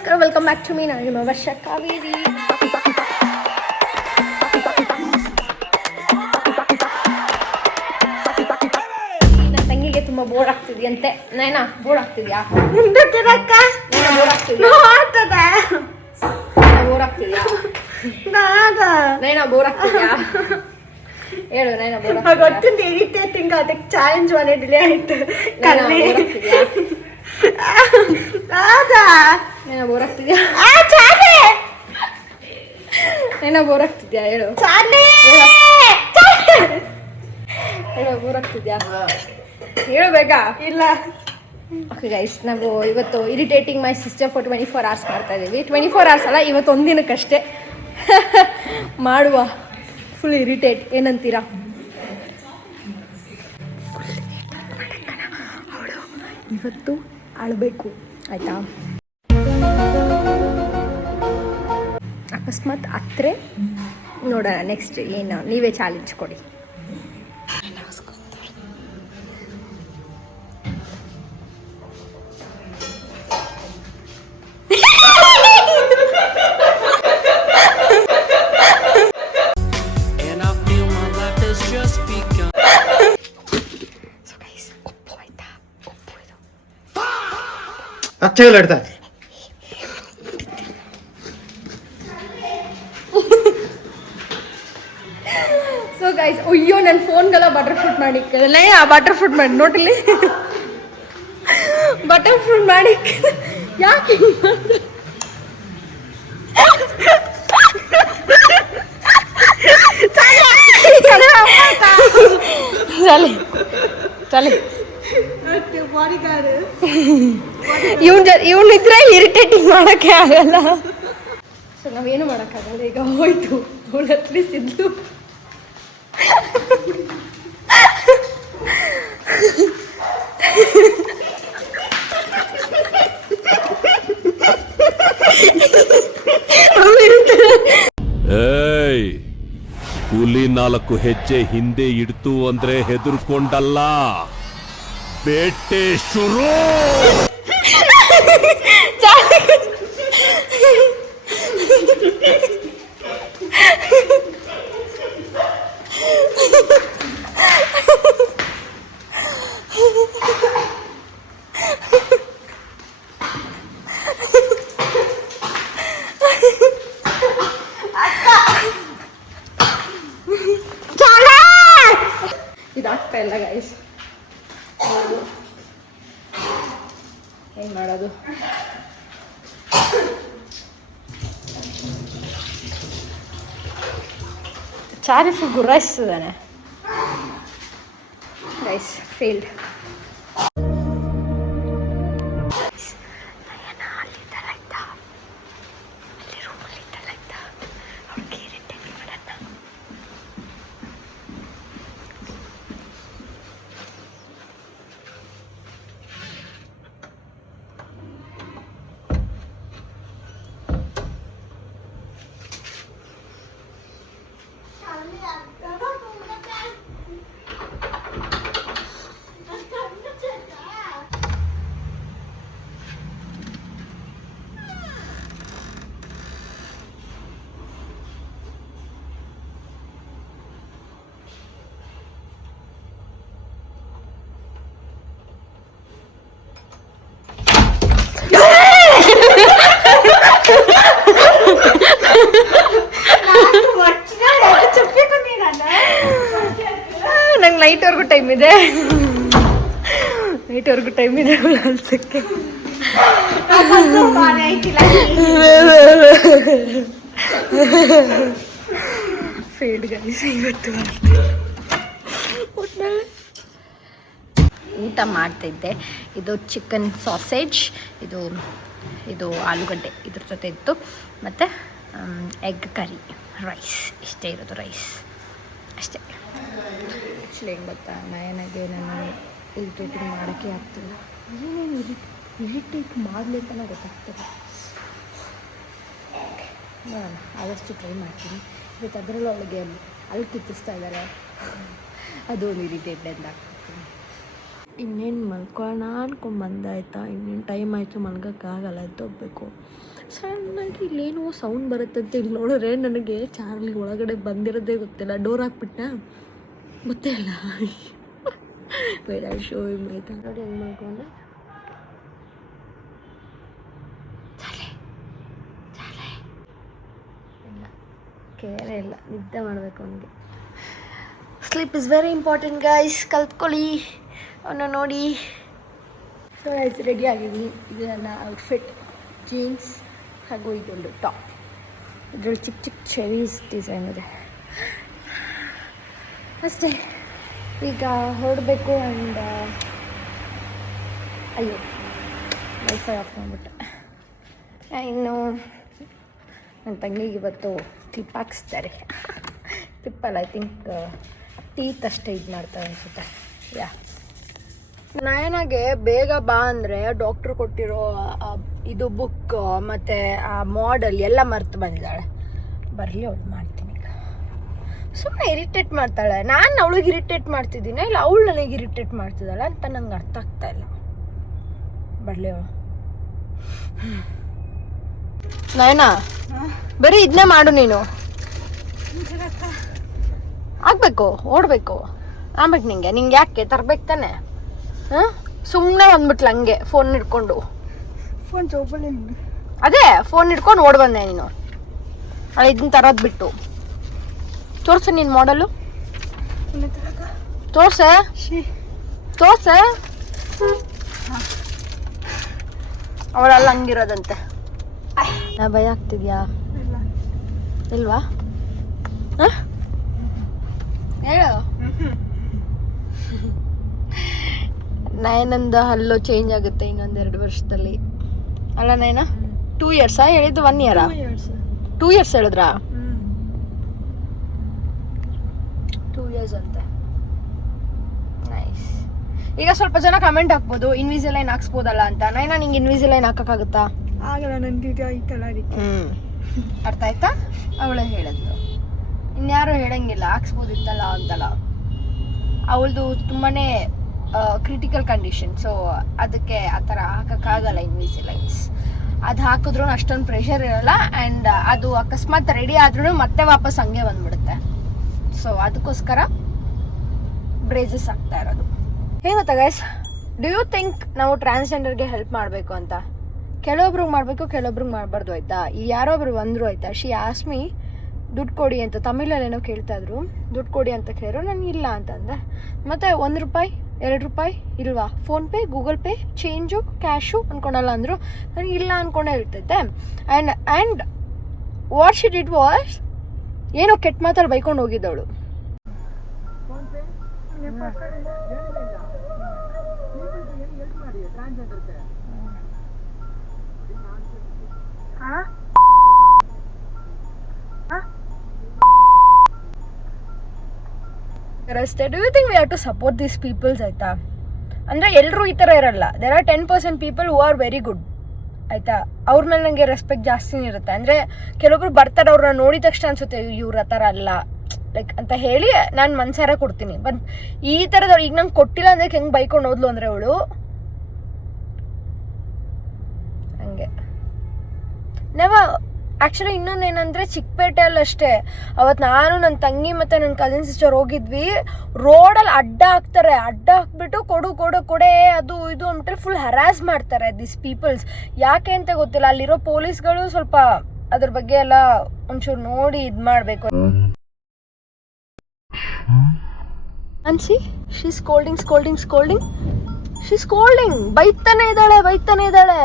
ನಮಸ್ಕಾರ, welcome back to me. ನಾನು ನಿಮ್ಮ ವರ್ಷ ಕಾವೇರಿ. ನನ್ನ ತಂಗಿಗೆ ತುಂಬ ಬೋರ್ ಆಗ್ತಿದೆಯಂತೆ. ನೈನಾ, ಬೋರ್ ಆಗ್ತಿದ್ಯಾ? ಬೋರ್ ಆಗ್ತಿದ್ಯಾ? ಬೋರ್ ಆಗ್ತಿದ್ಯಾ? ನೈನಾ, ಬೋರ್ ಆಗ್ತಿದ್ಯಾ? ಹೇಳು ನೈನಾ, ಬೋರ್ ಗೊತ್ತಿಂದ ಇರಿಟೇಟಿಂಗ್, ಅದಕ್ಕೆ ಚಾಲೆಂಜ್ ಮಾಡಿದ್ಲಿ ಆಯ್ತು. ನೈನಾ, ಬೋರ್ ಆಗ್ತಿದ್ಯಾ? ನೈನಾ, ಬೋರ್ ಆಗ್ತಿದ್ಯಾ? ಹೇಳು ಹೇಳು, ಬೋರ್ ಆಗ್ತಿದ್ಯಾ? ಹೇಳು ಬೇಗ. ಇಲ್ಲ. ಓಕೆ ಗೈಸ್, ನಾವು ಇವತ್ತು irritating my sister for 24 hours ಮಾಡ್ತಾ ಇದ್ದೀವಿ. 24 hours ಅಲ್ಲ, ಇವತ್ತು ಒಂದಿನಕ್ಕಷ್ಟೇ ಮಾಡುವ. ಫುಲ್ ಇರಿಟೇಟ್, ಏನಂತೀರಾ? ಅವಳು ಇವತ್ತು ಅಳಬೇಕು, ಆಯಿತಾ? ಅಕಸ್ಮಾತ್ ಹತ್ರೆ ನೋಡೋಣ ನೆಕ್ಸ್ಟ್ ಏನು, ನೀವೇ ಚಾಲೆಂಜ್ ಕೊಡಿ. अच्छा लड़ता है. ಸೊ ಗೈಸ್, ಅಯ್ಯೋ ನನ್ನ ಫೋನ್ಗೆಲ್ಲ ಬಟರ್ ಫ್ರೂಟ್ ಮಾಡಿ ಬಟರ್ ಫ್ರೂಟ್ ಮಾಡಿ ನೋಟಿಲಿ ಬಟರ್ ಫ್ರೂಟ್ ಮಾಡಿ ಯಾಕೆ ಚಲಿ ಇವನ್ ಇದ್ರೆ ಇರಿಟೇಟಿಂಗ್ ಮಾಡೋಕ್ಕೆ ಆಗಲ್ಲ. ಸೊ ನಾವೇನು ಮಾಡೋಕ್ಕಾಗಲ್ಲ, ಈಗ ಹೋಯ್ತು. ಅವಳು ಅಟ್ಲೀಸ್ಟ್ ಇದ್ಲು. ಹುಲಿ 4 ಹೆಜ್ಜೆ ಹಿಂದೆ ಇಡ್ತು ಅಂದ್ರೆ ಹೆದರ್ಕೊಂಡಲ್ಲ, ಬೇಟೆ ಶುರು. ಇದಾಗ್ತಾ ಇಲ್ಲ ಗೈಸ್, ಹೆಂಗ್ ಮಾಡೋದು? ಚಾರಿ ಫುಲ್ ಗುರಾಯಿಸ್ತಿದ್ದಾನೆ ಗೈಸ್. ಫೇಲ್ಡ್. ನಂಗೆ ನೈಟ್ವರೆಗೂ ಟೈಮ್ ಇದೆ, ನೈಟ್ವರೆಗೂ ಟೈಮ್ ಇದೆ ಅಲ್ಸಕ್ಕೆ. ಫೇಲ್ಡ್ ಗೈಸ್ ಇವತ್ತು. ಊಟ ಮಾಡ್ತಿದ್ದೆ. ಇದು ಚಿಕನ್ ಸಾಸೇಜ್, ಇದು ಆಲೂಗಡ್ಡೆ ಇದ್ರ ಜೊತೆ ಇತ್ತು, ಮತ್ತು ಎಗ್ ಕರಿ, ರೈಸ್. ಇಷ್ಟೇ ಇರೋದು, ರೈಸ್ ಅಷ್ಟೇ. ಆ್ಯಕ್ಚುಲಿ ಹೆಂಗೆ ಗೊತ್ತಾ, ನಯನಾಗೆ ನಾನು ಇರಿಟೇಟಿಂಗ್ ಮಾಡೋಕ್ಕೆ ಆಗ್ತಿಲ್ಲ. ಏನೇನು ಇರಿಟೇಟ್ ಮಾಡಲಿ ಅಂತಲೇ ಗೊತ್ತಾಗ್ತದೆ. ನೋಡೋಣ, ಆದಷ್ಟು ಟ್ರೈ ಮಾಡ್ತೀನಿ. ಇವತ್ತು ಅದರಲ್ಲೂ ಅವಳಿಗೆ ಅಲ್ಲಿ ಕಿತ್ತಿಸ್ತಾ ಇದ್ದಾರೆ, ಅದು ಒಂದು ಇರಿಟೇಟ್ ಅಂತ ಆಗ್ತಿರ್ತೀನಿ. ಇನ್ನೇನು ಮಲ್ಕೊಳ್ಳೋಣ ಅನ್ಕೊಂಬಂದೆ ಆಯಿತಾ. ಇನ್ನೇನು ಟೈಮ್ ಆಯಿತು, ಮಲ್ಗೋಕ್ಕಾಗಲ್ಲ, ಎದ್ದೋಗ್ಬೇಕು. ಸಣ್ಣಾಗಿ ಇಲ್ಲೇನೋ ಸೌಂಡ್ ಬರುತ್ತಂತೆ. ಇಲ್ಲಿ ನೋಡಿದ್ರೆ ನನಗೆ ಚಾರ್ಲಿ ಒಳಗಡೆ ಬಂದಿರೋದೇ ಗೊತ್ತಿಲ್ಲ. ಡೋರ್ ಹಾಕ್ಬಿಟ್ಟ ಗೊತ್ತೇ ಇಲ್ಲ. ಬೇಡ ಶೋ ಆಯ್ತಾ ನೋಡಿ ಹೆಂಗೆ ಮಾಡ್ಕೊಂಡೆ. ಇಲ್ಲ ಕೇರೆ ಇಲ್ಲ, ನಿದ್ದೆ ಮಾಡಬೇಕು ಅವನಿಗೆ. Sleep is very important guys, ಕಲ್ತ್ಕೊಳ್ಳಿ ಅವನ್ನ ನೋಡಿ. ಸೊ ಗೈಸ್ ರೆಡಿ ಆಗಿದ್ದೀನಿ. ಇದು ನನ್ನ ಔಟ್ಫಿಟ್, ಜೀನ್ಸ್ ಹಾಗೂ ಇದೊಂದು ಟಾಪ್. ಇದರಲ್ಲಿ ಚಿಕ್ಕ ಚಿಕ್ಕ ಚೆರೀಸ್ ಡಿಸೈನ್ ಇದೆ ಅಷ್ಟೇ. ಈಗ ಹೊರಡಬೇಕು. ಆ್ಯಂಡ್ ಅಯ್ಯೋ ವೈಫೈ ಆಫ್ ಮಾಡಿಬಿಟ್ಟೆ. ಇನ್ನು ನನ್ನ ತಂಗಿಗೆ ಇವತ್ತು ಕ್ಲಿಪ್ ಹಾಕಿಸ್ತಾರೆ. ಕ್ಲಿಪ್ಪಲ್ಲ, ಐ ಥಿಂಕ್ ಟೀತ್ ಅಷ್ಟೇ ಇದು ಮಾಡ್ತಾರೆ ಅನಿಸುತ್ತೆ. ಯಾ ನಯನಾಗೆ ಬೇಗ ಬಾ ಅಂದರೆ ಡಾಕ್ಟ್ರು ಕೊಟ್ಟಿರೋ ಇದು ಬುಕ್ ಮತ್ತು ಆ ಮಾಡೆಲ್ ಎಲ್ಲ ಮರ್ತು ಬಂದಿದ್ದಾಳೆ. ಬರಲಿ ಅವಳು ಮಾಡ್ತೀನಿ ಈಗ. ಸುಮ್ಮನೆ ಇರಿಟೇಟ್ ಮಾಡ್ತಾಳೆ. ನಾನು ಅವಳಿಗೆ ಇರಿಟೇಟ್ ಮಾಡ್ತಿದ್ದೀನಿ, ಇಲ್ಲ ಅವಳು ನನಗೆ ಇರಿಟೇಟ್ ಮಾಡ್ತಿದ್ದಾಳೆ ಅಂತ ನಂಗೆ ಅರ್ಥ ಆಗ್ತಾ ಇಲ್ಲ. ಬರಲಿ ಅವಳು. ನಯನಾ ಬರೀ ಇದನ್ನೇ ಮಾಡು ನೀನು. ಆಗ್ಬೇಕು, ಓಡಬೇಕು ಆಗ್ಬೇಕು. ನಿಂಗೆ ಯಾಕೆ ತರ್ಬೇಕು ತಾನೆ? ಹಾಂ ಸುಮ್ಮನೆ ಬಂದ್ಬಿಟ್ಲ ಹಂಗೆ ಫೋನ್ ಹಿಡ್ಕೊಂಡು. ಫೋನ್ ಚೌಪಲ್ಲಿ ಅದೇ ಫೋನ್ ಹಿಡ್ಕೊಂಡು ಓಡ್ ಬಂದೆ ನೀನು. ಅಲ್ಲಿ ಇದನ್ನ ತರೋದು ಬಿಟ್ಟು ತೋರ್ಸು ನೀನು ಮಾಡಲು. ತೋರ್ಸ ತೋರ್ಸ. ಅವಳೆಲ್ಲ ಹಂಗಿರೋದಂತೆ. ಭಯ ಆಗ್ತಿದ್ಯಾ? ಇಲ್ವಾ? ಹೇಳು. ನಯನಂದ ಹಲ್ಲು ಚೇಂಜ್ ಆಗುತ್ತೆ ಇನ್ನೊಂದೆರಡು ವರ್ಷದಲ್ಲಿ ಅಲ್ಲ ನಯನ? 2 ಇಯರ್ಸಾ ಹೇಳಿದ್ದು? 1 ಇಯರಾ? 2 ಇಯರ್ಸ್ ಹೇಳಿದ್ರಾ? 2 ಇಯರ್ಸ್ ಅಂತೆ. ನೈಸ್. ಈಗ ಸ್ವಲ್ಪ ಜನ ಕಮೆಂಟ್ ಹಾಕ್ಬೋದು ಇನ್ವಿಸಿಲೈನ್ ಹಾಕ್ಸ್ಬೋದಲ್ಲ ಅಂತ. ನಯನ ನಿಂಗೆ ಇನ್ವಿಸಿಲೈನ್ ಹಾಕೋಕ್ಕಾಗುತ್ತಾ? ಆಗಲ್ಲ, ನನಗೆ ಐತಲ್ಲ ಅದಕ್ಕೆ. ಅರ್ಥ ಆಯ್ತಾ? ಅವಳೇ ಹೇಳಿದ್ಲು. ಇನ್ಯಾರು ಹೇಳಂಗಿಲ್ಲ ಹಾಕ್ಸ್ಬೋದಿತ್ತಲ್ಲ ಅಂತಲ್ಲ. ಅವಳದು ತುಂಬಾ ಕ್ರಿಟಿಕಲ್ ಕಂಡೀಷನ್. ಸೊ ಅದಕ್ಕೆ ಆ ಥರ ಹಾಕೋಕ್ಕಾಗಲ್ಲ ಇನ್ವಿಸಿಲೈನ್ಸ್. ಅದು ಹಾಕಿದ್ರೂ ಅಷ್ಟೊಂದು ಪ್ರೆಷರ್ ಇರಲ್ಲ. ಆ್ಯಂಡ್ ಅದು ಅಕಸ್ಮಾತ್ ರೆಡಿ ಆದ್ರೂ ಮತ್ತೆ ವಾಪಸ್ ಹಂಗೆ ಬಂದ್ಬಿಡುತ್ತೆ. ಸೊ ಅದಕ್ಕೋಸ್ಕರ ಬ್ರೇಸಸ್ ಆಗ್ತಾ ಇರೋದು. ಏನು ಗೊತ್ತಾ ಗೈಸ್, ಡು ಯು ಥಿಂಕ್ ನಾವು ಟ್ರಾನ್ಸ್ಜೆಂಡರ್ಗೆ ಹೆಲ್ಪ್ ಮಾಡಬೇಕು ಅಂತ? ಕೆಲವೊಬ್ರಿಗೆ ಮಾಡಬೇಕು, ಕೆಲವೊಬ್ರಿಗೆ ಮಾಡಬಾರ್ದು ಆಯಿತಾ. ಯಾರೊಬ್ರು ಬಂದರು ಆಯಿತಾ, ಶಿ ಆಸ್ಮಿ ದುಡ್ಡು ಕೊಡಿ ಅಂತ. ತಮಿಳಲ್ಲೇನೋ ಕೇಳ್ತಾ ಇದ್ರು, ದುಡ್ಡು ಕೊಡಿ ಅಂತ ಕೇಳಿದ್ರು. ನಾನು ಇಲ್ಲ ಅಂತಂದೆ. ಮತ್ತು 1 ರೂಪಾಯಿ 2 ರೂಪಾಯಿ ಇಲ್ವಾ, PhonePe, Google Pay, change, cash ಅಂದ್ಕೊಂಡಲ್ಲ ಅಂದರು. ನನಗೆ ಇಲ್ಲ ಅಂದ್ಕೊಂಡೇ ಇರ್ತೈತೆ. And what she did was, ಏನೋ ಕೆಟ್ಟ ಮಾತಲ್ಲಿ ಬೈಕೊಂಡು ಹೋಗಿದ್ದವಳು. Do you think we have to support these peoples ಆಯಿತಾ? ಅಂದರೆ ಎಲ್ಲರೂ ಈ ಥರ ಇರಲ್ಲ. There are 10% people who are very good ಆಯಿತಾ. ಅವ್ರ ಮೇಲೆ ನನಗೆ ರೆಸ್ಪೆಕ್ಟ್ ಜಾಸ್ತಿನೇ ಇರುತ್ತೆ. ಅಂದರೆ ಕೆಲವೊಬ್ರು ಬರ್ತಾರೆ, ಅವ್ರನ್ನ ನೋಡಿದ ತಕ್ಷಣ ಅನ್ಸುತ್ತೆ ಇವ್ರ ಆ ಥರ ಅಲ್ಲ ಲೈಕ್ ಅಂತ ಹೇಳಿ ನಾನು ಮನ್ಸಾರ ಕೊಡ್ತೀನಿ. ಬಟ್ ಈ ಥರದವ್ರು ಈಗ ನಂಗೆ ಕೊಟ್ಟಿಲ್ಲ ಅಂದರೆ ಹೆಂಗೆ ಬೈಕೊಂಡು ಹೋದ್ಲು ಅಂದರೆ ಅವಳು ಹಂಗೆ. ಆ್ಯಕ್ಚುಲಿ ಇನ್ನೊಂದು ಏನಂದರೆ, ಚಿಕ್ಕಪೇಟೆಯಲ್ಲಿ ಅಷ್ಟೇ ಅವತ್ತು ನಾನು ನನ್ನ ತಂಗಿ ಮತ್ತು ನನ್ನ ಕಸಿನ್ ಸಿಸ್ಟರ್ ಹೋಗಿದ್ವಿ. ರೋಡಲ್ಲಿ ಅಡ್ಡ ಹಾಕ್ತಾರೆ, ಅಡ್ಡ ಹಾಕ್ಬಿಟ್ಟು ಕೊಡೆ ಅದು ಇದು ಅಂದ್ಬಿಟ್ಟು ಫುಲ್ ಹರಾಸ್ ಮಾಡ್ತಾರೆ ದಿಸ್ ಪೀಪಲ್ಸ್. ಯಾಕೆ ಅಂತ ಗೊತ್ತಿಲ್ಲ. ಅಲ್ಲಿರೋ ಪೊಲೀಸ್ಗಳು ಸ್ವಲ್ಪ ಅದ್ರ ಬಗ್ಗೆ ಎಲ್ಲ ಒಂಚೂರು ನೋಡಿ ಇದು ಮಾಡಬೇಕು. ಅನ್ಸಿ ಶೀ ಸ್ಕೋಲ್ಡಿಂಗ್ ಬೈತಾನೆ ಇದ್ದಾಳೆ.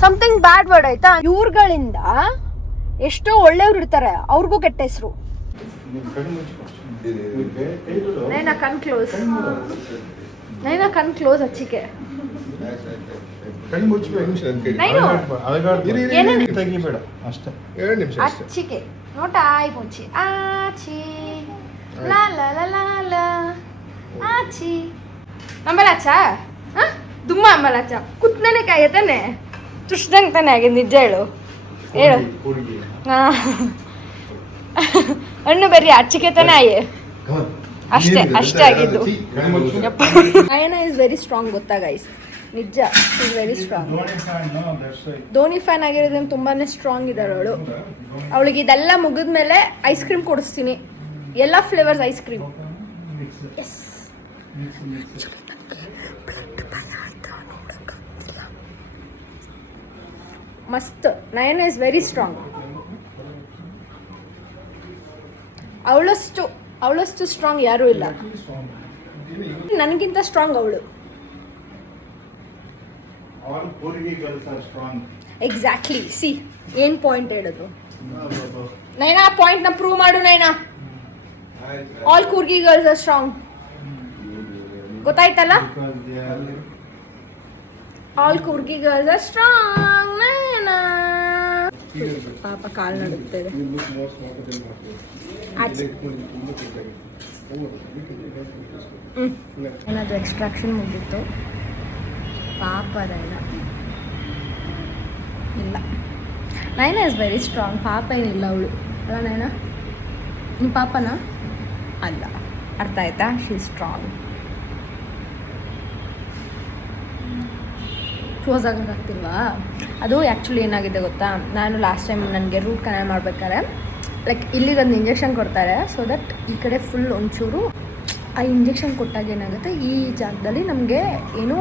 ಸಮಥಿಂಗ್ ಬ್ಯಾಡ್ ವರ್ಡ್ ಆಯ್ತಾ. ಇವ್ರುಗಳಿಂದ ಎಷ್ಟೋ ಒಳ್ಳೆಯವ್ರು ಇರ್ತಾರೆ, ಅವ್ರಿಗೂ ಕೆಟ್ಟ ಹೆಸರು. ನೈನಾ ಕಣ್ ಕ್ಲೋಸ್ ಹಚ್ಚಿಕೆ. ಹಚ್ಚಿಕೆ ನೋಟ ಆಯ್ ಮುಚ್ಚಿ ಆಚಿ ಲಾ ಲಾ ಲಾ ಲಾ ಲಾ ಆಚಿ. ಆಮೇಲೆ ಹಚ್ಚ ದುಮ್ಮ ಆಮೇಲೆ ಹಚ್ಚ ಕುತ್ನೇ ಕಾಯ ತಾನೆ ತುಷ್ಟಂಗೆ ತಾನೆ ಆಗಿದೆ. ನಿಜ ಹೇಳು ಹಾಂ ಹಣ್ಣು ಬರ್ರಿ ಅಚ್ಚಿಕೆ ತಾನೆ ಆಯೆ ಅಷ್ಟೇ ಆಗಿದ್ದು. ನಯನ ಇಸ್ ವೆರಿ ಸ್ಟ್ರಾಂಗ್ ಗೊತ್ತಾ ಗೈಸ್, ನಿಜ is very strong. Dhoni fan ಆಗಿರೋದ್ರಿಂದ ತುಂಬಾನೇ ಸ್ಟ್ರಾಂಗ್ ಇದ್ದಾಳೆ ಅವಳು. ಅವಳಿಗೆ ಇದೆಲ್ಲ ಮುಗಿದ್ಮೇಲೆ ಐಸ್ ಕ್ರೀಮ್ ಕೊಡಿಸ್ತೀನಿ, ಎಲ್ಲ ಫ್ಲೇವರ್ಸ್ ಐಸ್ ಕ್ರೀಮ್. ಎಸ್ ಮಸ್ತ್. ನಯನ ಇಸ್ ವೆರಿ ಸ್ಟ್ರಾಂಗ್. ಅವಳಷ್ಟು ಸ್ಟ್ರಾಂಗ್ ಯಾರೂ ಇಲ್ಲ. ನನಗಿಂತ ಸ್ಟ್ರಾಂಗ್ ಅವಳು. ಎಕ್ಸಾಕ್ಟ್ಲಿ. ಸಿ ಏನ್ ಪಾಯಿಂಟ್ ಹೇಳಿದ್ರು ನೈನಾ, ಆ ಪಾಯಿಂಟ್ ನ ಪ್ರೂವ್ ಮಾಡು Naina. All Coorgi girls are strong. ಗೊತ್ತಾಯ್ತಲ್ಲ, all Coorgi girls are strong. Naina ಪಾಪ ಕಾಲ್ ನಡುತ್ತೆ. ಏನಾದ್ರು ಎಕ್ಸ್ಟ್ರಾಕ್ಷನ್ ಮುಗಿತ್ತು. ಪಾಪ ನೈನಾ ಇಲ್ಲ. Naina is very strong. ಪಾಪ ಏನಿಲ್ಲ ಅವಳು ಅಲ್ಲ ನೈನಾ? ನಿಮ್ಮ ಪಾಪನ ಅಲ್ಲ, ಅರ್ಥ ಆಯ್ತಾ? She is strong. ಕ್ಲೋಸ್ ಆಗೋಕ್ಕಾಗ್ತಿಲ್ವಾ? ಅದು ಆ್ಯಕ್ಚುಲಿ ಏನಾಗಿದೆ ಗೊತ್ತಾ, ನಾನು ಲಾಸ್ಟ್ ಟೈಮ್ ನನಗೆ ರೂಟ್ ಕೆನಾಲ್ ಮಾಡ್ಬೇಕಾದ್ರೆ ಲೈಕ್ ಇಲ್ಲಿಗೊಂದು ಇಂಜೆಕ್ಷನ್ ಕೊಡ್ತಾರೆ, ಸೊ ದಟ್ ಈ ಕಡೆ ಫುಲ್ ಒಂಚೂರು ಆ ಇಂಜೆಕ್ಷನ್ ಕೊಟ್ಟಾಗ ಏನಾಗುತ್ತೆ, ಈ ಜಾಗದಲ್ಲಿ ನಮಗೆ ಏನೂ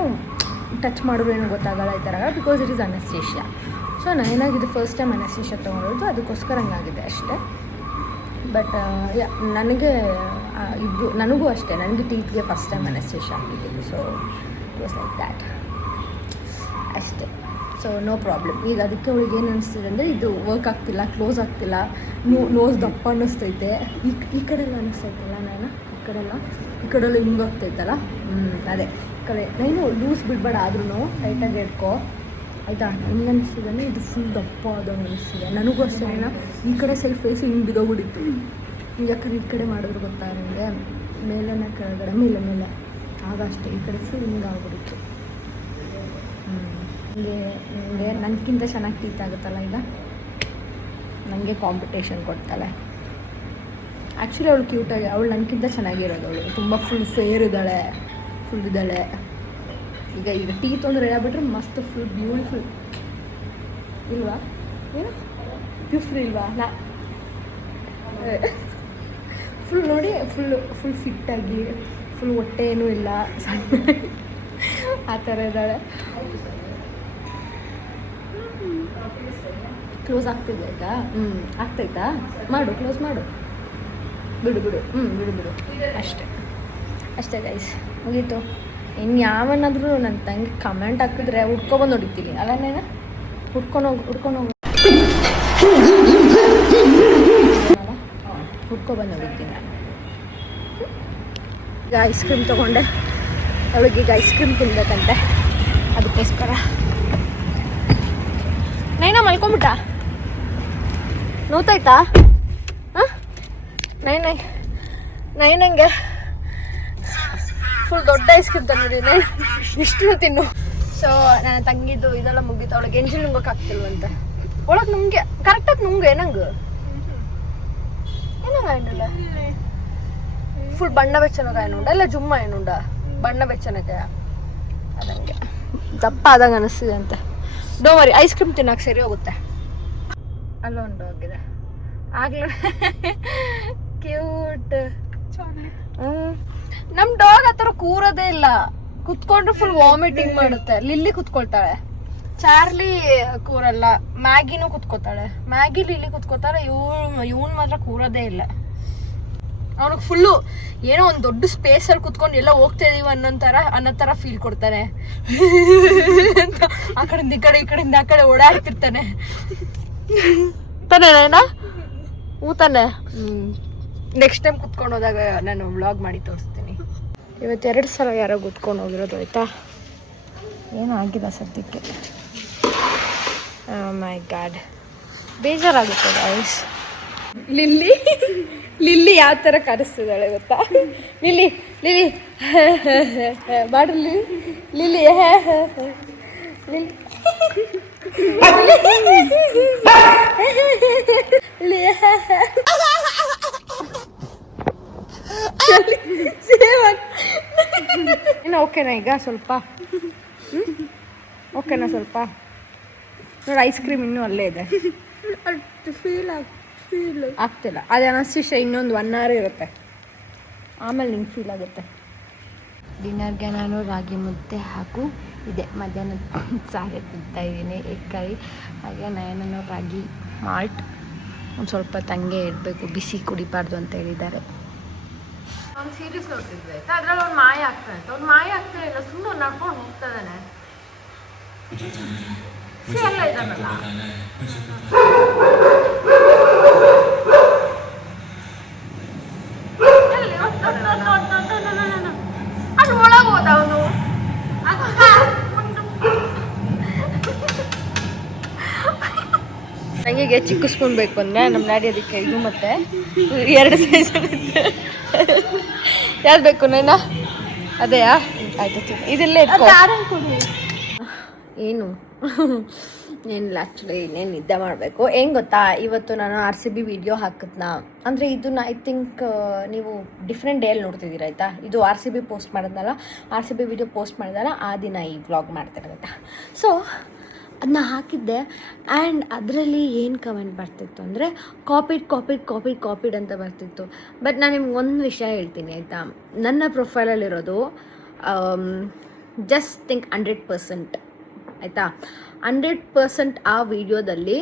ಟಚ್ ಮಾಡಿದ್ರು ಏನೂ ಗೊತ್ತಾಗಲ್ಲ ಈ ಥರ, because it is anaesthesia. So ನಾನೇನಾಗಿದೆ ಫಸ್ಟ್ ಟೈಮ್ ಅನಸ್ತೇಷಿಯಾ ತೊಗೊಂಡಿರೋದು, ಅದಕ್ಕೋಸ್ಕರ ಹಂಗಾಗಿದೆ ಅಷ್ಟೇ. ಬಟ್ ನನಗೂ ಅಷ್ಟೇ, ನನಗೆ ಟೀತ್ಗೆ ಫಸ್ಟ್ ಟೈಮ್ ಅನಸ್ತೇಷಿಯಾ ಆಗಿದ್ದು. So it was like that ಅಷ್ಟೇ. So no problem. ಈಗ ಅದಕ್ಕೆ ಅವಳಿಗೆ ಏನು ಅನಿಸ್ತಿದೆ ಅಂದರೆ, ಇದು ವರ್ಕ್ ಆಗ್ತಿಲ್ಲ, ಕ್ಲೋಸ್ ಆಗ್ತಿಲ್ಲ, ನೋಸ್ ದಪ್ಪ ಅನ್ನಿಸ್ತೈತೆ. ಈ ಕಡೆಲ್ಲ ಅನ್ನಿಸ್ತೈತಲ್ಲ ನಾನು, ಈ ಕಡೆಲ್ಲ ಹಿಂಗೆ ಆಗ್ತೈತಲ್ಲ, ಅದೇ ಈ ಕಡೆ ನೀನು ಲೂಸ್ ಬಿಡಬೇಡ, ಆದ್ರೂ ಟೈಟಾಗಿ ಹಿಡ್ಕೊ ಆಯಿತಾ. ಹಿಂಗೆ ಅನ್ನಿಸ್ತಿದೆ ಅಂದರೆ ಇದು ಫುಲ್ ದಪ್ಪ ಆದಂಗೆ ಅನ್ನಿಸ್ತಿದೆ. ನನಗೂ ಅಷ್ಟೇ, ಈ ಕಡೆ ಸೈಡ್ ಫೇಸ್ ಹಿಂಗೆ ಬಿದ್ದೋಗ್ಬಿಟ್ಟಿತ್ತು. ಹಿಂಗೆ ಯಾಕಂದ್ರೆ ಈ ಕಡೆ ಮಾಡಿದ್ರು ಗೊತ್ತಾ ನನಗೆ, ಮೇಲೇ ಕೆಳಗಡೆ ಮೇಲೆ ಆಗ ಅಷ್ಟೇ ಈ ಕಡೆ ಫುಲ್ ಹಿಂಗೆ ಆಗ್ಬಿಟ್ಟಿತ್ತು. ನನಗೆ ನನಗಿಂತ ಚೆನ್ನಾಗಿ ಟೀತ್ ಆಗುತ್ತಲ್ಲ ಈಗ, ನನಗೆ ಕಾಂಪಿಟೇಷನ್ ಕೊಡ್ತಾಳೆ. ಆ್ಯಕ್ಚುಲಿ ಅವಳು ಕ್ಯೂಟಾಗಿ, ಅವಳು ನನಗಿಂತ ಚೆನ್ನಾಗಿರೋದು. ಅವಳು ತುಂಬ ಫುಲ್ ಫೇರ್ ಇದ್ದಾಳೆ, ಫುಲ್ ಇದ್ದಾಳೆ. ಈಗ ಟೀತ್ ಒಂದು ಹೇಳ್ಬಿಟ್ರೆ ಮಸ್ತ್ ಫುಲ್ ಬ್ಯೂಟಿಫುಲ್ ಇಲ್ವಾ? ಏನು ಬ್ಯೂಟಿಫುಲ್ ಇಲ್ವಾ? ಫುಲ್ ನೋಡಿ, ಫುಲ್ ಫಿಟ್ಟಾಗಿ, ಫುಲ್ ಹೊಟ್ಟೆ ಏನೂ ಇಲ್ಲ, ಸಣ್ಣ ಆ ಥರ ಇದ್ದಾಳೆ. ಕ್ಲೋಸ್ ಆಗ್ತಿದೆ ಈಗ? ಆಗ್ತೈತಾ? ಮಾಡು, ಕ್ಲೋಸ್ ಮಾಡು. ಬಿಡು ಬಿಡು ಅಷ್ಟೇ ಗೈಸ್, ಮುಗೀತು. ಇನ್ನು ಯಾವನಾದರೂ ನನ್ನ ತಂಗಿ ಕಮೆಂಟ್ ಹಾಕಿದ್ರೆ ಹುಡ್ಕೊಬಂದು ಹೊಡಿತೀನಿ ಅಲ್ಲ ನೇನ? ಹುಡ್ಕೊಂಡು ಹೋಗಿ ಹುಡ್ಕೊಬಂದು ಹೊಡಿತೀನಿ. ಈಗ ಐಸ್ ಕ್ರೀಮ್ ತೊಗೊಂಡೆ, ಅವಳಿಗೆ ಈಗ ಐಸ್ ಕ್ರೀಮ್ ತಿನ್ಬೇಕಂತೆ, ಅದಕ್ಕೋಸ್ಕರ. ನೈನಾ ಮಲ್ಕೊಂಬಿಟ್ಟ? ನೋತಾಯ್ತಾ? ಹಾಂ ನೈನಂಗೆ ಫುಲ್ ದೊಡ್ಡ ಐಸ್ ಕ್ರೀಮ್ ತಂದಿದ್ದೀನಿ, ಇಷ್ಟು ತಿನ್ನು. ಸೊ ನನ್ನ ತಂಗಿದ್ದು ಇದೆಲ್ಲ ಮುಗೀತು. ಅವಳಿಗೆ ಎಂಜಿಲ್ ನುಂಗೋಕ್ಕಾಗ್ತಿಲ್ವಂತೆ. ಒಳಗೆ ನುಂಗೆ ಕರೆಕ್ಟಾಗಿ ನುಂಗೆ ನಂಗೆ ಏನಂಗಿಲ್ಲ. ಫುಲ್ ಬಣ್ಣ ಬೆಚ್ಚನಕಾಯಿ ಉಂಡ ಇಲ್ಲ ಜುಮ್ಮ ಏನುಂಡ ಬಣ್ಣ ಬೆಚ್ಚನಕಾಯ ಅದಂಗೆ ದಪ್ಪ ಆದಂಗೆ ಅನಿಸ್ತಿದೆ ಅಂತೆ. ಡೋಮರಿ ಐಸ್ ಕ್ರೀಮ್ ತಿನ್ನೋಕೆ ಸರಿ ಹೋಗುತ್ತೆ. ಅಲ್ಲೊಂದು ಹೋಗಿದೆ ಆಗ್ಲೂ ಕ್ಯೂಟ್. ನಮ್ಮ ಡಾಗ್ ಆ ಥರ ಕೂರೋದೇ ಇಲ್ಲ, ಕುತ್ಕೊಂಡ್ರೆ ಫುಲ್ ವಾಮಿಟಿಂಗ್ ಮಾಡುತ್ತೆ. ಲಿಲ್ಲಿ ಕುತ್ಕೊಳ್ತಾಳೆ, ಚಾರ್ಲಿ ಕೂರಲ್ಲ, ಮ್ಯಾಗಿನೂ ಕುತ್ಕೋತಾಳೆ. ಲಿಲ್ಲಿ ಕುತ್ಕೋತಾಳೆ, ಇವನ್ ಮಾತ್ರ ಕೂರೋದೇ ಇಲ್ಲ. ಅವನಿಗೆ ಫುಲ್ಲು ಏನೋ ಒಂದು ದೊಡ್ಡ ಸ್ಪೇಸಲ್ಲಿ ಕುತ್ಕೊಂಡು ಎಲ್ಲ ಹೋಗ್ತಾ ಇದೀವಿ ಅನ್ನೋ ಥರ ಫೀಲ್ ಕೊಡ್ತಾನೆ. ಆ ಕಡೆಯಿಂದ ಈ ಕಡೆಯಿಂದ ಆ ಕಡೆ ಓಡಾಡ್ತಿರ್ತಾನೆ ತಾನೇ ನೈನಾ? ತಾನೆ. ನೆಕ್ಸ್ಟ್ ಟೈಮ್ ಕುತ್ಕೊಂಡು ಹೋದಾಗ ನಾನು ವ್ಲಾಗ್ ಮಾಡಿ ತೋರಿಸ್ತೀನಿ. ಇವತ್ತು 2 ಸಲ ಯಾರೋ ಕುತ್ಕೊಂಡು ಹೋಗಿರೋದು ಆಯಿತಾ. ಏನೂ ಆಗಿಲ್ಲ ಸದ್ಯಕ್ಕೆ. ಮೈ ಗಾಡ್, ಬೇಜಾರಾಗುತ್ತೆ ಗೈಸ್. ಲಿಲ್ಲಿ ಯಾವ ಥರ ಕಾಣಿಸ್ತಿದ್ದಾಳೆ ಗೊತ್ತಾ? ಲಿಲ್ಲಿ ಮಾಡ್ರಿ ಲಿಲ್ಲಿ ಓಕೆನಾ ಈಗ ಸ್ವಲ್ಪ ಓಕೆನಾ ಸ್ವಲ್ಪ ನೋಡಿ ಐಸ್ ಕ್ರೀಮ್ ಇನ್ನೂ ಅಲ್ಲೇ ಇದೆ ಫೀಲ್ ಆಗ್ತಿಲ್ಲ ಅದು ಅನಿಸ್ತಿಷ್ಟ ಇನ್ನೊಂದು 1 hour ಇರುತ್ತೆ ಆಮೇಲೆ ನಿಂಗೆ ಫೀಲ್ ಆಗುತ್ತೆ. ಡಿನ್ನರ್ಗೆ ನಾನು ರಾಗಿ ಮುದ್ದೆ ಹಾಗೂ ಇದೆ ಮಧ್ಯಾಹ್ನ ಸಾರು ತಿಂತಾಯಿದ್ದೀನಿ ಎಗ್ ಕರಿ. ಹಾಗೆ ನಾನು ರಾಗಿ ಮಾಲ್ಟ್ ಒಂದು ಸ್ವಲ್ಪ ತಂಗೆ ಇಡಬೇಕು, ಬಿಸಿ ಕುಡಿಬಾರ್ದು ಅಂತ ಹೇಳಿದ್ದಾರೆ. ಅವ್ನು ಸೀರೀಸ್ ನೋಡ್ತಿದ್ದೆ ಆಯ್ತಾ, ಅದ್ರಲ್ಲಿ ಅವ್ನು ಮಾಯ ಆಗ್ತಾನೆ ಅಂತ. ಅವ್ನು ಮಾಯ ಆಗ್ತಾನೆ ಇಲ್ಲ, ಸುಮ್ಮನೆ ನಡ್ಕೊಂಡು ಹೋಗ್ತಾನೆ. ಎಲ್ಲ ಇದ್ದಾನಲ್ಲ ಅದು ಒಳಗೆ ಹೋದ ಅವನು. ನನಗೆ ಚಿಕ್ಕ ಸ್ಪೂನ್ ಬೇಕು ಅಂದರೆ ನಮ್ಮ ಡ್ಯಾಡಿ ಅದಕ್ಕೆ ಇದು ಮತ್ತೆ 2 ಸೈಜ್ ಯಾವ್ದು ಬೇಕು ನೈನಾ? ಅದೇಯಾ? ಆಯ್ತು ಇದೆಲ್ಲ ಏನು ಏನಿಲ್ಲ, ಆ್ಯಕ್ಚುಲಿ ಇನ್ನೇನು ನಿದ್ದೆ ಮಾಡಬೇಕು. ಹೆಂಗೆ ಗೊತ್ತಾ, ಇವತ್ತು ನಾನು RCB ವಿಡಿಯೋ ಹಾಕಿದ್ನಾ ಅಂದರೆ ಇದನ್ನ ಐ ಥಿಂಕ್ ನೀವು ಡಿಫ್ರೆಂಟ್ ಡೇಯಲ್ಲಿ ನೋಡ್ತಿದ್ದೀರ ಆಯಿತಾ. ಇದು RCB ಪೋಸ್ಟ್ ಮಾಡಿದ್ನಲ್ಲ, RCB ವಿಡಿಯೋ ಪೋಸ್ಟ್ ಮಾಡಿದಲ್ಲ ಆ ದಿನ ಈ ವ್ಲಾಗ್ ಮಾಡ್ತಾರೆ ಆಯಿತಾ. ಸೊ ಅದನ್ನ ಹಾಕಿದ್ದೆ ಆ್ಯಂಡ್ ಅದರಲ್ಲಿ ಏನು ಕಮೆಂಟ್ ಬರ್ತಿತ್ತು ಅಂದರೆ ಕಾಪಿಡ್ ಅಂತ ಬರ್ತಿತ್ತು. ಬಟ್ ನಾನು ನಿಮ್ಗೆ ಒಂದು ವಿಷಯ ಹೇಳ್ತೀನಿ ಆಯಿತಾ, ನನ್ನ ಪ್ರೊಫೈಲಲ್ಲಿರೋದು ಜಸ್ಟ್ ಥಿಂಕ್ 100% ಆಯಿತಾ. 100% ಆ ವಿಡಿಯೋದಲ್ಲಿ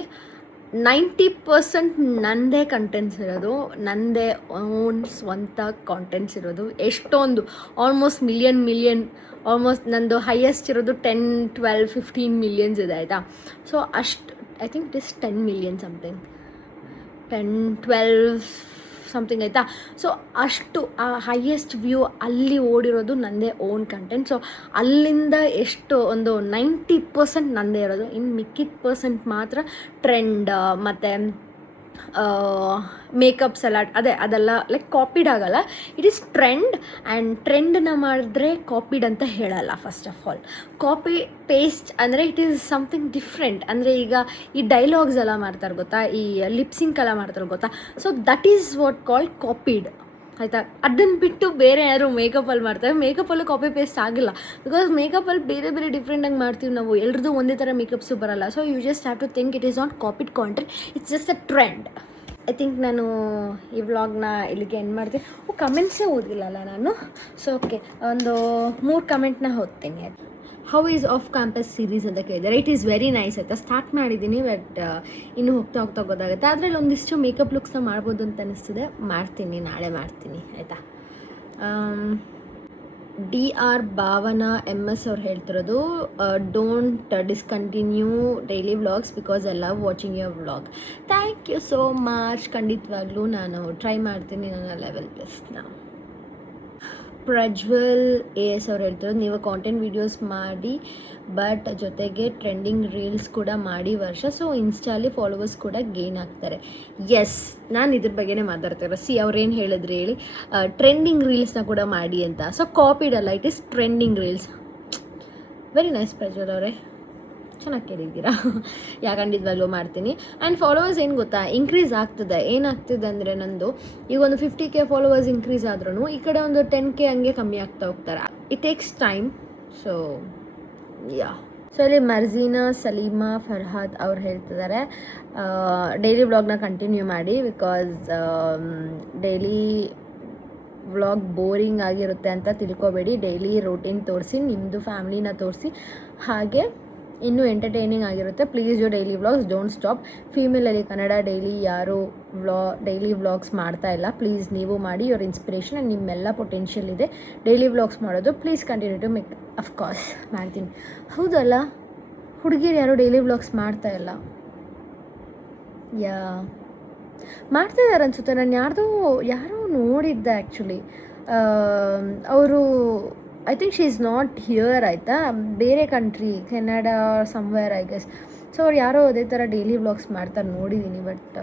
90% ನನ್ನದೇ ಕಂಟೆಂಟ್ಸ್ ಇರೋದು, ನನ್ನದೇ ಓನ್ ಸ್ವಂತ ಕಾಂಟೆಂಟ್ಸ್ ಇರೋದು. ಎಷ್ಟೊಂದು ಆಲ್ಮೋಸ್ಟ್ ಮಿಲಿಯನ್ ಆಲ್ಮೋಸ್ಟ್ ನಂದು ಹೈಯೆಸ್ಟ್ ಇರೋದು 10, 12, 15 ಮಿಲಿಯನ್ಸ್ ಇದೆ ಆಯಿತಾ. ಸೊ ಅಷ್ಟು I think it is 10 million something, 10, 12 something ಆಯಿತಾ. ಸೊ ಅಷ್ಟು ಆ ಹೈಯೆಸ್ಟ್ ವ್ಯೂ ಅಲ್ಲಿ ಓಡಿರೋದು ನನ್ನದೇ ಓನ್ ಕಂಟೆಂಟ್. ಸೊ ಅಲ್ಲಿಂದ ಎಷ್ಟು ಒಂದು 90% ನನ್ನದೇ ಇರೋದು. ಇನ್ನು ಮಿಕ್ಕಿದ ಪರ್ಸೆಂಟ್ ಮಾತ್ರ ಟ್ರೆಂಡ್ ಮತ್ತು ಮೇಕಪ್ಸ್ ಎಲ್ಲ ಅದೆಲ್ಲ ಲೈಕ್ ಕಾಪಿಡ್ ಆಗಲ್ಲ. ಇಟ್ ಈಸ್ ಟ್ರೆಂಡ್ ಆ್ಯಂಡ್ ಟ್ರೆಂಡನ್ನ ಮಾಡಿದ್ರೆ ಕಾಪಿಡ್ ಅಂತ ಹೇಳಲ್ಲ. First of all copy paste ಅಂದರೆ ಇಟ್ ಈಸ್ ಸಮಥಿಂಗ್ ಡಿಫ್ರೆಂಟ್. ಅಂದರೆ ಈಗ ಈ ಡೈಲಾಗ್ಸ್ ಎಲ್ಲ ಮಾಡ್ತಾರೆ ಗೊತ್ತಾ, ಈ ಲಿಪ್ಸಿಂಕ್ ಎಲ್ಲ ಮಾಡ್ತಾರೆ ಗೊತ್ತಾ, so that is what called copied ಆಯಿತಾ. ಅದನ್ನು ಬಿಟ್ಟು ಬೇರೆ ಯಾರು ಮೇಕಪ್ಪಲ್ಲಿ ಮಾಡ್ತಾರೆ, ಮೇಕಪ್ಪಲ್ಲೂ ಕಾಪಿ ಪೇಸ್ಟ್ ಆಗಿಲ್ಲ. ಬಿಕಾಸ್ ಮೇಕಪ್ಪಲ್ಲಿ ಬೇರೆ ಡಿಫ್ರೆಂಟಾಗಿ ಮಾಡ್ತೀವಿ ನಾವು, ಎಲ್ರದ್ದು ಒಂದೇ ಥರ ಮೇಕಪ್ಸು ಬರಲ್ಲ. So you just have to think it is not copied content, it's just a trend. I think ನಾನು ಈ ವ್ಲಾಗ್ನ ಇಲ್ಲಿಗೆ ಎಂಡ್ ಮಾಡ್ತೀನಿ. ಕಮೆಂಟ್ಸೇ ಓದಿಲ್ಲಲ್ಲ ನಾನು. ಸೊ ಓಕೆ, ಒಂದು 3 ಕಮೆಂಟ್ನ ಓದ್ತೀನಿ. How is of campus series ಅಂತ ಕೇಳಿದ್ದಾರೆ. ಇಟ್ ಈಸ್ ವೆರಿ ನೈಸ್ ಆಯಿತಾ. ಸ್ಟಾರ್ಟ್ ಮಾಡಿದ್ದೀನಿ ಬಟ್ ಇನ್ನೂ ಹೋಗ್ತಾ ಗೊತ್ತಾಗುತ್ತೆ. ಅದರಲ್ಲಿ ಒಂದಿಷ್ಟು ಮೇಕಪ್ ಲುಕ್ಸ್ನ ಮಾಡ್ಬೋದು ಅಂತ ಅನ್ನಿಸ್ತಿದೆ. ಮಾಡ್ತೀನಿ, ನಾಳೆ ಮಾಡ್ತೀನಿ ಆಯಿತಾ. DR ಭಾವನಾ MS ಅವ್ರು ಹೇಳ್ತಿರೋದು, don't discontinue daily vlogs because I love watching your vlog. Thank you so much. ಖಂಡಿತವಾಗ್ಲೂ ನಾನು ಟ್ರೈ ಮಾಡ್ತೀನಿ ನನ್ನ ಲೆವೆಲ್ ಬೆಸ್ಟ್ನ. ಪ್ರಜ್ವಲ್ AS ಅವ್ರು ಹೇಳ್ತಿರೋದು, ನೀವು ಕಾಂಟೆಂಟ್ ವೀಡಿಯೋಸ್ ಮಾಡಿ ಬಟ್ ಜೊತೆಗೆ ಟ್ರೆಂಡಿಂಗ್ ರೀಲ್ಸ್ ಕೂಡ ಮಾಡಿ ವರ್ಷ. ಸೊ ಇನ್ಸ್ಟಾಲಿ ಫಾಲೋವರ್ಸ್ ಕೂಡ ಗೇನ್ ಆಗ್ತಾರೆ. ಎಸ್, ನಾನು ಇದ್ರ ಬಗ್ಗೆನೇ ಮಾತಾಡ್ತಿರೋ. ಅವ್ರೇನು ಹೇಳಿದ್ರು ಹೇಳಿ, ಟ್ರೆಂಡಿಂಗ್ ರೀಲ್ಸ್ನ ಕೂಡ ಮಾಡಿ ಅಂತ. ಸೊ ಕಾಪಿಡ್ ಅಲ್ಲ, it is trending reels. Very nice Prajwal ಅವರೇ, ಚೆನ್ನಾಗಿ ಕೇಳಿದ್ದೀರಾ. ಖಂಡಿತವಾಗ್ಲೂ ಮಾಡ್ತೀನಿ. ಆ್ಯಂಡ್ ಫಾಲೋವರ್ಸ್ ಏನು ಗೊತ್ತಾ, ಇನ್ಕ್ರೀಸ್ ಆಗ್ತದೆ. ಏನಾಗ್ತಿದೆ ಅಂದರೆ ನಂದು ಈಗ ಒಂದು 50K ಫಾಲೋವರ್ಸ್ ಇನ್ಕ್ರೀಸ್ ಆದ್ರೂ ಈ ಕಡೆ ಒಂದು 10K ಹಂಗೆ ಕಮ್ಮಿ ಆಗ್ತಾ ಹೋಗ್ತಾರೆ. It takes time. So so ಇಲ್ಲಿ ಮರ್ಜೀನಾ ಸಲೀಮಾ ಫರ್ಹಾದ್ ಅವ್ರು ಹೇಳ್ತಿದ್ದಾರೆ, ಡೈಲಿ ವ್ಲಾಗ್ನ ಕಂಟಿನ್ಯೂ ಮಾಡಿ ಬಿಕಾಸ್ ಡೈಲಿ ವ್ಲಾಗ್ ಬೋರಿಂಗ್ ಆಗಿರುತ್ತೆ ಅಂತ ತಿಳ್ಕೊಬೇಡಿ. ಡೈಲಿ ರೂಟೀನ್ ತೋರಿಸಿ, ನಿಮ್ಮದು ಫ್ಯಾಮ್ಲಿನ ತೋರಿಸಿ, ಹಾಗೆ ಇನ್ನೂ ಎಂಟರ್ಟೈನಿಂಗ್ ಆಗಿರುತ್ತೆ. Please you daily vlogs, don't stop. ಫೀಮೇಲಲ್ಲಿ ಕನ್ನಡ ಡೈಲಿ ಯಾರು ಡೈಲಿ ವ್ಲಾಗ್ಸ್ ಮಾಡ್ತಾ ಇಲ್ಲ, ಪ್ಲೀಸ್ ನೀವು ಮಾಡಿ. ಯುವರ್ ಇನ್ಸ್ಪಿರೇಷನ್ ಆ್ಯಂಡ್ ನಿಮ್ಮೆಲ್ಲ ಪೊಟೆನ್ಷಿಯಲ್ ಇದೆ ಡೈಲಿ ವ್ಲಾಗ್ಸ್ ಮಾಡೋದು. Please continue to make. Of course ಮಾಡ್ತೀನಿ. ಹೌದಲ್ಲ, ಹುಡುಗಿರು ಯಾರು ಡೈಲಿ ವ್ಲಾಗ್ಸ್ ಮಾಡ್ತಾ ಇಲ್ಲ. ಮಾಡ್ತಾಯಿದ್ದಾರೆ ಅನಿಸುತ್ತೆ. ನಾನು ಯಾರೋ ನೋಡಿದ್ದೆ ಆ್ಯಕ್ಚುಲಿ. ಅವರು I think she is not here ಆಯಿತಾ, ಬೇರೆ country, Canada somewhere I guess. So ಅವ್ರು ಯಾರೋ ಅದೇ ಥರ ಡೈಲಿ ವ್ಲಾಗ್ಸ್ ಮಾಡ್ತಾರೆ ನೋಡಿದ್ದೀನಿ, ಬಟ್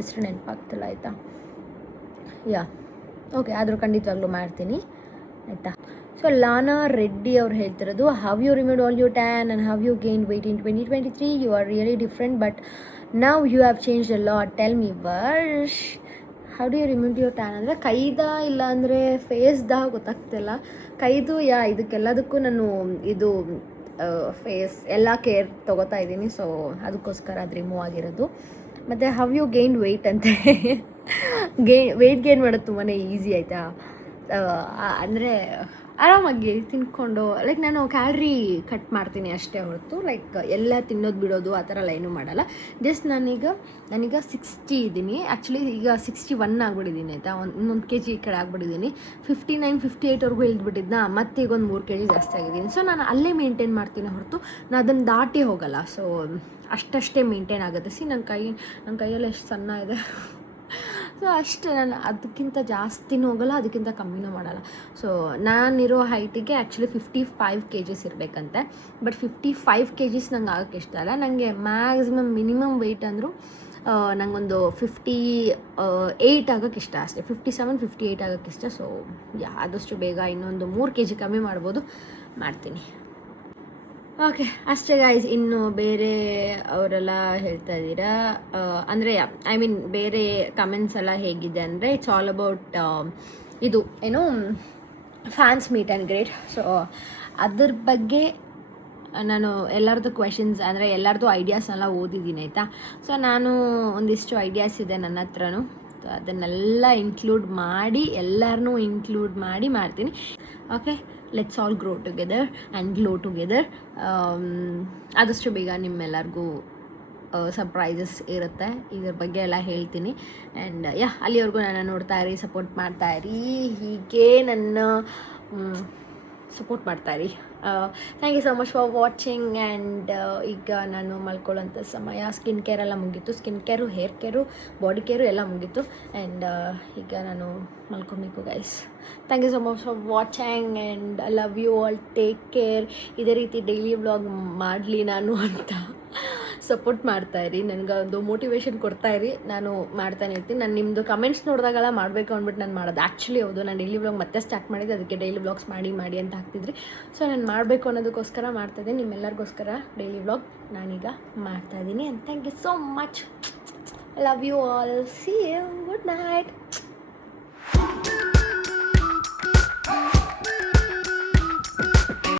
ಎಷ್ಟು ನೆನಪಾಗ್ತಿಲ್ಲ ಆಯಿತಾ. ಓಕೆ, ಆದರೂ ಖಂಡಿತವಾಗ್ಲೂ ಮಾಡ್ತೀನಿ ಆಯಿತಾ. ಸೊ ಲಾನಾ ರೆಡ್ಡಿ ಅವ್ರು ಹೇಳ್ತಿರೋದು, have you removed all you tan and have you gain weight in 2023. You are really different but now you have changed a lot. Tell me Varsh. How do you remove your tan ಅಂದರೆ ಕೈದ ಇಲ್ಲ ಅಂದರೆ ಫೇಸ್ದ ಗೊತ್ತಾಗ್ತಿಲ್ಲ. ಕೈದು ಇದಕ್ಕೆಲ್ಲದಕ್ಕೂ ನಾನು ಇದು face ಎಲ್ಲ care ತೊಗೋತಾ ಇದ್ದೀನಿ. So ಅದಕ್ಕೋಸ್ಕರ ಅದು ರಿಮೂವ್ ಆಗಿರೋದು. ಮತ್ತು ಹವ್ ಯು ಗೇನ್ ವೆಯ್ಟ್ ಅಂತೆ. ವೆಯ್ಟ್ ಗೇನ್ ಮಾಡೋದು ತುಂಬಾ ಈಸಿ ಆಯಿತಾ. ಅಂದರೆ ಆರಾಮಾಗಿ ತಿನ್ಕೊಂಡು ಲೈಕ್ ನಾನು ಕ್ಯಾಲ್ರಿ ಕಟ್ ಮಾಡ್ತೀನಿ ಅಷ್ಟೇ ಹೊರತು ಲೈಕ್ ಎಲ್ಲ ತಿನ್ನೋದು ಬಿಡೋದು ಆ ಥರ ಎಲ್ಲ ಏನೂ ಮಾಡಲ್ಲ. ಜಸ್ಟ್ ನಾನೀಗ 60 ಇದ್ದೀನಿ. ಆ್ಯಕ್ಚುಲಿ ಈಗ 61 ಆಗ್ಬಿಟ್ಟಿದ್ದೀನಿ ಆಯಿತಾ. ಇನ್ನೊಂದು kg ಈ ಕಡೆ ಆಗ್ಬಿಟ್ಟಿದ್ದೀನಿ. 59, 58ವರೆಗೂ ಇಳಿದ್ಬಿಟ್ಟಿದ್ನ. ಮತ್ತೆ ಈಗ ಒಂದು 3 kg ಜಾಸ್ತಿ ಆಗಿದ್ದೀನಿ. ಸೊ ನಾನು ಅಲ್ಲೇ ಮೇಂಟೈನ್ ಮಾಡ್ತೀನಿ ಹೊರತು ನಾನು ಅದನ್ನು ದಾಟಿ ಹೋಗಲ್ಲ. ಸೊ ಅಷ್ಟೇ ಮೇಂಟೈನ್ ಆಗುತ್ತೆ. ನನ್ನ ಕೈಯಲ್ಲಿ ಎಷ್ಟು ಸಣ್ಣ ಇದೆ. ಸೊ ಅಷ್ಟೇ, ನಾನು ಅದಕ್ಕಿಂತ ಜಾಸ್ತಿನೂ ಹೋಗಲ್ಲ, ಅದಕ್ಕಿಂತ ಕಮ್ಮಿನೂ ಮಾಡಲ್ಲ. ಸೊ ನಾನಿರೋ ಹೈಟಿಗೆ ಆ್ಯಕ್ಚುಲಿ 55 kgs ಇರಬೇಕಂತೆ. ಬಟ್ 55 kgs ನಂಗೆ ಆಗೋಕ್ಕೆ ಇಷ್ಟ ಅಲ್ಲ. ನನಗೆ ಮ್ಯಾಕ್ಸಿಮಮ್ ಮಿನಿಮಮ್ ವೆಯ್ಟ್ ಅಂದರೂ ನನಗೊಂದು 58 ಆಗೋಕ್ಕೆ ಇಷ್ಟ ಅಷ್ಟೇ. 57, 58 ಆಗೋಕ್ಕೆ ಇಷ್ಟ. ಸೊ ಆದಷ್ಟು ಬೇಗ ಇನ್ನೊಂದು 3 kg ಕಮ್ಮಿ ಮಾಡ್ಬೋದು, ಮಾಡ್ತೀನಿ. ಓಕೆ ಅಷ್ಟೇ ಗೈಸ್. ಇನ್ನು ಬೇರೆ ಅವರೆಲ್ಲ ಹೇಳ್ತಾ ಇದ್ದೀರಾ ಅಂದರೆ ಐ ಮೀನ್ ಬೇರೆ ಕಮೆಂಟ್ಸ್ ಎಲ್ಲ ಹೇಗಿದೆ ಅಂದರೆ ಇಟ್ಸ್ ಆಲ್ ಅಬೌಟ್ ಇದು ಏನು fans meet and great. So ಅದ್ರ ಬಗ್ಗೆ ನಾನು ಎಲ್ಲರದ್ದು ಕ್ವೆಶನ್ಸ್ ಅಂದರೆ ಎಲ್ಲರದ್ದು ಐಡಿಯಾಸ್ನೆಲ್ಲ ಓದಿದ್ದೀನಿ ಆಯಿತಾ. ಸೊ ನಾನು ಒಂದಿಷ್ಟು ಐಡಿಯಾಸ್ ಇದೆ ನನ್ನ ಹತ್ರನೂ. ಸೊ ಅದನ್ನೆಲ್ಲ ಇನ್ಕ್ಲೂಡ್ ಮಾಡಿ ಎಲ್ಲರನ್ನೂ ಇನ್ಕ್ಲೂಡ್ ಮಾಡಿ ಮಾಡ್ತೀನಿ. Okay, let's all grow together and glow together. ಆದಷ್ಟು ಬೇಗ ನಿಮ್ಮೆಲ್ಲರಿಗೂ ಸರ್ಪ್ರೈಸಸ್ ಇರುತ್ತೆ, ಇದ್ರ ಬಗ್ಗೆ ಎಲ್ಲ ಹೇಳ್ತೀನಿ. ಆ್ಯಂಡ್ ಅಲ್ಲಿವರೆಗೂ ನನ್ನ ನೋಡ್ತಾ ಇರಿ, ಸಪೋರ್ಟ್ ಮಾಡ್ತಾಯಿರಿ, ಹೀಗೆ ನನ್ನ ಸಪೋರ್ಟ್ ಮಾಡ್ತಾಯಿರಿ. Thank you so much for watching. And ಈಗ ನಾನು ಮಲ್ಕೊಳ್ಳೋಂಥ ಸಮಯ. ಸ್ಕಿನ್ ಕೇರ್ ಎಲ್ಲ ಮುಗೀತು. Skin care, hair care, body care ಎಲ್ಲ ಮುಗೀತು. ಆ್ಯಂಡ್ ಈಗ ನಾನು ಮಲ್ಕೊಬೇಕು guys. Thank you so much for watching and I love you all. Take care. ಇದೇ ರೀತಿ ಡೈಲಿ ವ್ಲಾಗ್ ಮಾಡಲಿ ನಾನು ಅಂತ ಸಪೋರ್ಟ್ ಮಾಡ್ತಾಯಿರಿ, ನನಗೆ ಒಂದು ಮೋಟಿವೇಶನ್ ಕೊಡ್ತಾಯಿರಿ. ನಾನು ಮಾಡ್ತಾನೆ ಇರ್ತೀನಿ. ನಾನು ನಿಮ್ಮದು ಕಮೆಂಟ್ಸ್ ನೋಡಿದಾಗೆಲ್ಲ ಮಾಡಬೇಕು ಅಂದ್ಬಿಟ್ಟು ನಾನು ಮಾಡೋದು. ಆ್ಯಕ್ಚುಲಿ ಹೌದು, ನಾನು ಡೈಲಿ ವ್ಲಾಗ್ ಮತ್ತೆ ಸ್ಟಾರ್ಟ್ ಮಾಡಿದ್ದೆ. ಅದಕ್ಕೆ ಡೈಲಿ ವ್ಲಾಗ್ಸ್ ಮಾಡಿ ಅಂತ ಹಾಕ್ತಿದ್ರಿ. ಸೊ ನಾನು ಮಾಡಬೇಕು ಅನ್ನೋದಕ್ಕೋಸ್ಕರ ಮಾಡ್ತಾಯಿದ್ದೀನಿ, ನಿಮ್ಮೆಲ್ಲರಿಗೋಸ್ಕರ ಡೈಲಿ ವ್ಲಾಗ್ ನಾನೀಗ ಮಾಡ್ತಾಯಿದ್ದೀನಿ. And thank you so much. I love you all. See you. Good night.